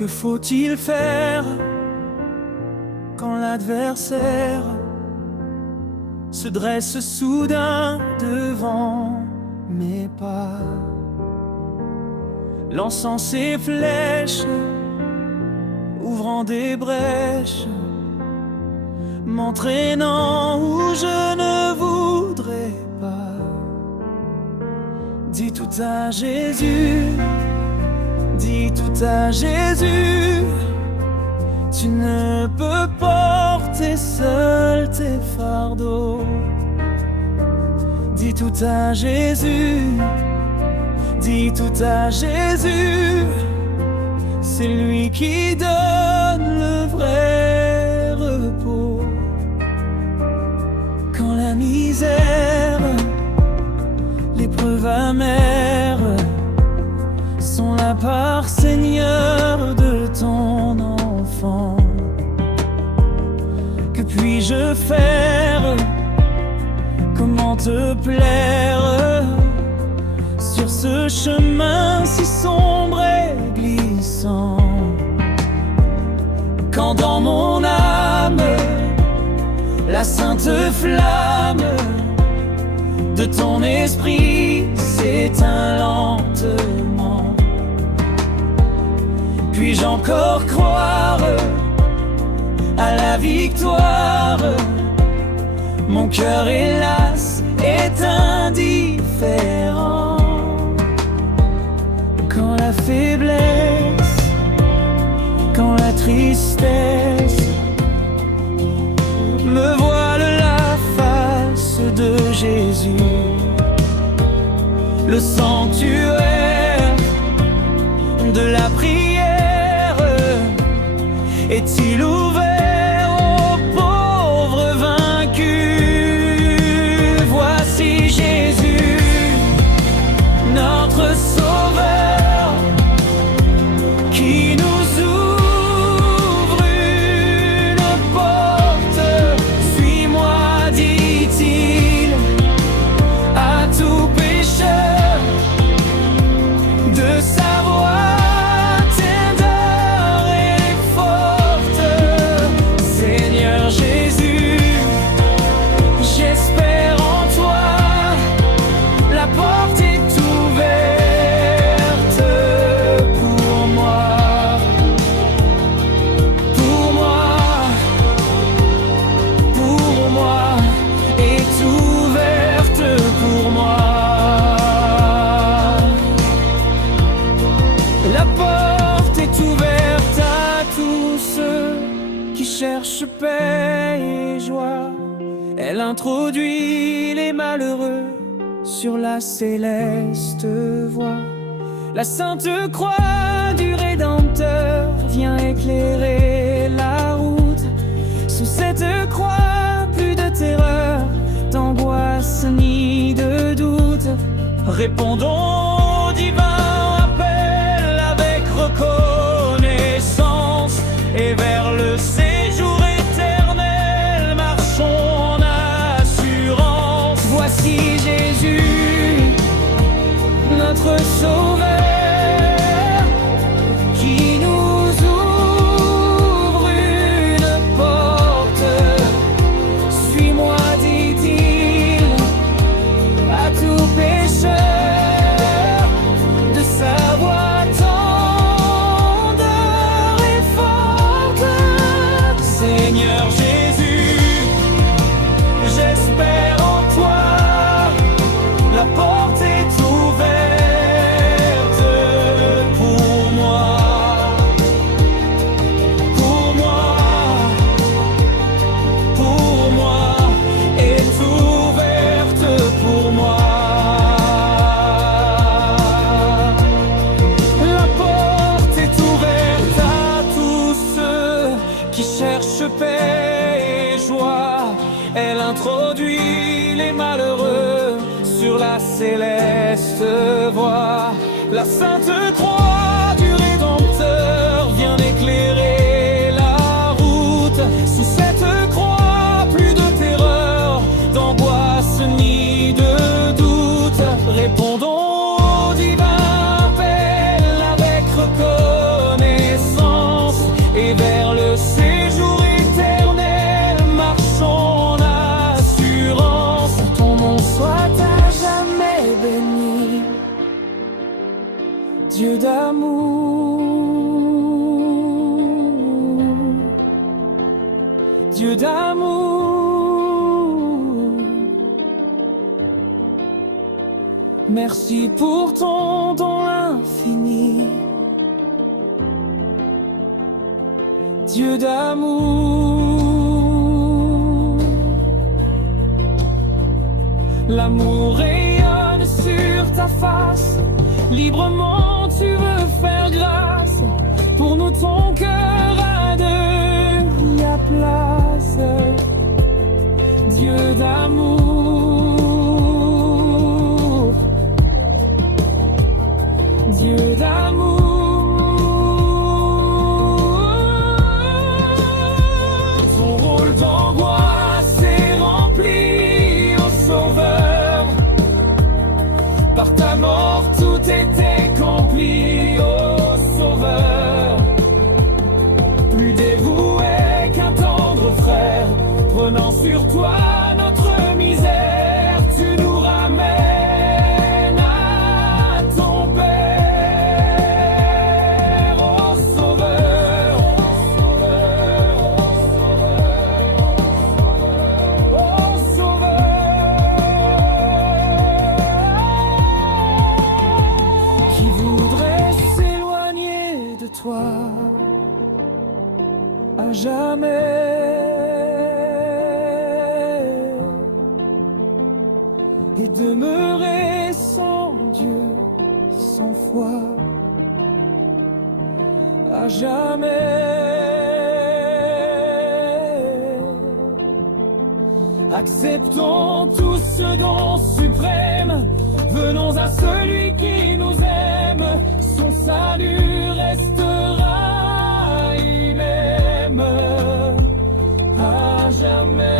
Que faut-il faire quand l'adversaire se dresse soudain devant mes pas, lançant ses flèches, ouvrant des brèches, m'entraînant où je ne voudrais pas. Dis tout à Jésus, dis tout à Jésus, tu ne peux porter seul tes fardeaux. Dis tout à Jésus, dis tout à Jésus, c'est lui qui donne le vrai repos. Quand la misère, l'épreuve amère sont la part, Seigneur, de ton enfant, que puis-je faire? Comment te plaire sur ce chemin si sombre et glissant? Quand dans mon âme la sainte flamme de ton esprit s'éteint lentement, puis-je encore croire à la victoire? Mon cœur hélas est indifférent. Quand la faiblesse, quand la tristesse me voile la face de Jésus, le sanctuaire de la prière est-il ouvert aux pauvres vaincus? Voici Jésus, notre Sauveur, qui nous ouvre une porte. Suis-moi, dit-il, à tout pécheur, de sa voix tendre et forte. Seigneur Jésus, j'espère en toi, la porte est ouverte pour moi, pour moi, pour moi, est ouverte pour moi. La porte est ouverte à tous ceux qui cherchent paix et joie. Elle introduit les malheureux sur la céleste voie. La sainte croix du Rédempteur vient éclairer la route. Sous cette croix, plus de terreur, d'angoisse ni de doute. Répondons au divin appel avec reconnaissance, et vers le séjour éternel marchons en assurance. Voici Jésus, notre Sauveur, qui nous ouvre une porte. Suis-moi, dit-il, à tout pécheur, de sa voix tendre et forte. Seigneur Jésus, j'espère en toi, la porte est ouverte pour moi, pour moi, pour moi, est ouverte pour moi. La porte est ouverte à tous ceux qui cherchent paix et joie. Elle introduit les malheureux sur la céleste voie. La sainte croix du Rédempteur vient éclairer la route. Sous cette croix, plus de terreur, d'angoisse ni de doute. Répondons au divin appel avec reconnaissance. et vers le séjour éternel, marchons en assurance. Ton nom soit à jamais béni, Dieu d'amour, Dieu d'amour. Merci pour ton don infini, Dieu d'amour. L'amour rayonne sur ta face, librement tu veux faire grâce. Pour nous ton cœur à deux y a place, Dieu d'amour, Dieu d'amour. Ton rôle d'angoisse est rempli, ô Sauveur. Par ta mort tout est accompli, ô Sauveur. Plus dévoué qu'un tendre frère, prenant sur toi notre misère, tu nous ramènes à ton Père, ô Sauveur, ô Sauveur. Qui voudrait s'éloigner de toi à jamais, et demeurer sans Dieu, sans foi, à jamais. Acceptons tous ce don suprême, venons à celui qui nous aime, son salut restera il-même à jamais.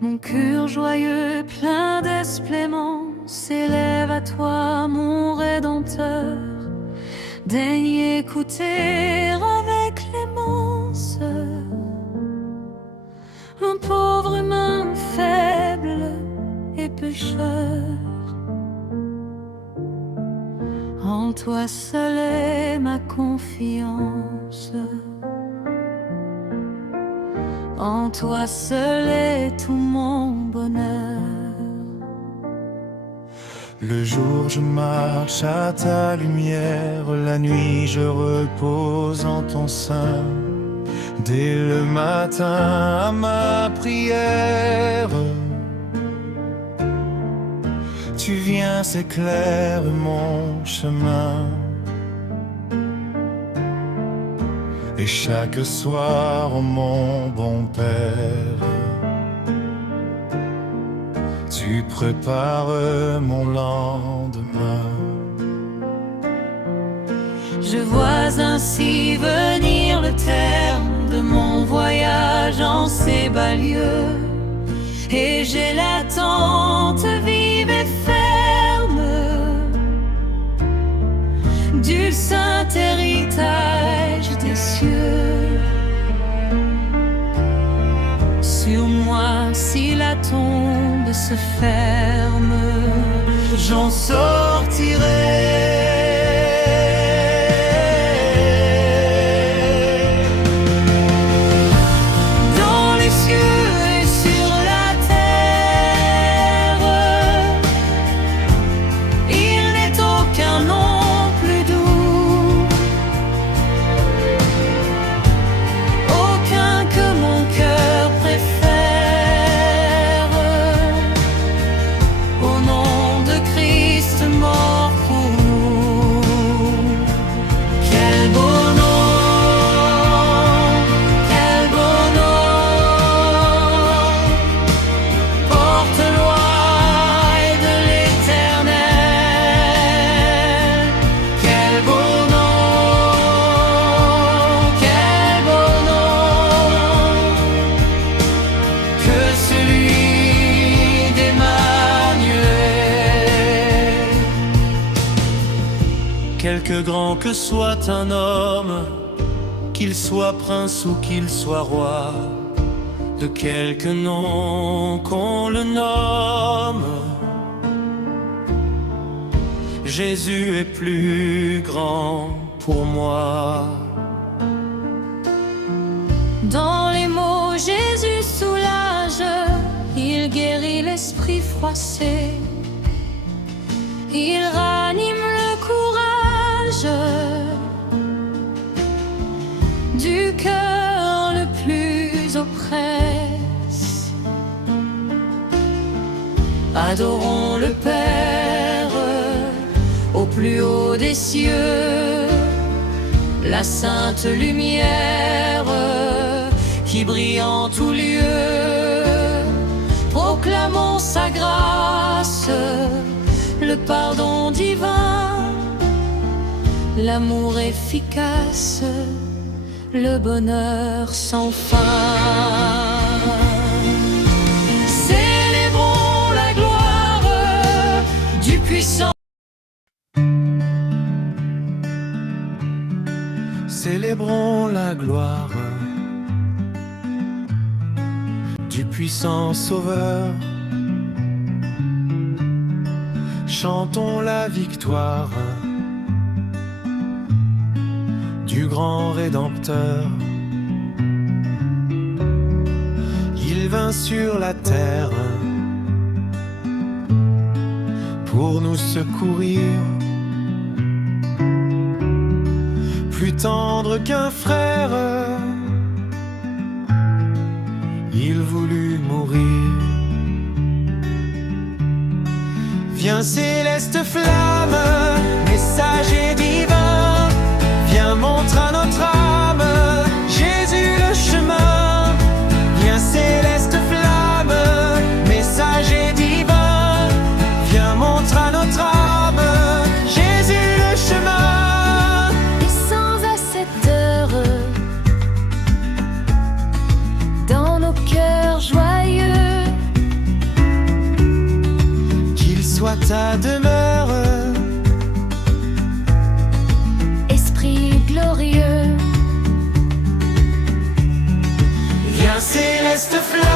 Mon cœur joyeux, plein d'esplément, s'élève à toi, mon Rédempteur. Daigne écouter avec clémence un pauvre humain faible et pécheur. En toi seul est ma confiance, en toi seul est tout mon bonheur. Le jour je marche à ta lumière, la nuit je repose en ton sein. Dès le matin à ma prière, tu viens, s'éclaire mon chemin. Et chaque soir, oh mon bon Père, tu prépares mon lendemain. Je vois ainsi venir le terme de mon voyage en ces bas lieux, et j'ai l'attente vive et ferme du saint héritage des cieux. Sur moi, si la tombe se ferme, j'en sortirai. quelque grand que soit un homme, qu'il soit prince ou qu'il soit roi, de quelque nom qu'on le nomme, Jésus est plus grand pour moi. Dans les mots, Jésus soulage, il guérit l'esprit froissé, il ranime le courage du cœur le plus oppresse. Adorons le Père au plus haut des cieux, la sainte lumière qui brille en tout lieu. Proclamons sa grâce, le pardon divin, l'amour efficace, le bonheur sans fin. Célébrons la gloire du puissant. Célébrons la gloire du puissant Sauveur. Chantons la victoire du grand Rédempteur. Il vint sur la terre pour nous secourir. Plus tendre qu'un frère, il voulut mourir. Viens céleste flamme, messager divin, viens montre à notre âme Jésus le chemin. Viens céleste flamme, messager divin, viens montre à notre âme Jésus le chemin. Descends à cette heure dans nos cœurs joyeux, Qu'il soit ta demeure, Esprit glorieux. viens céleste flamme.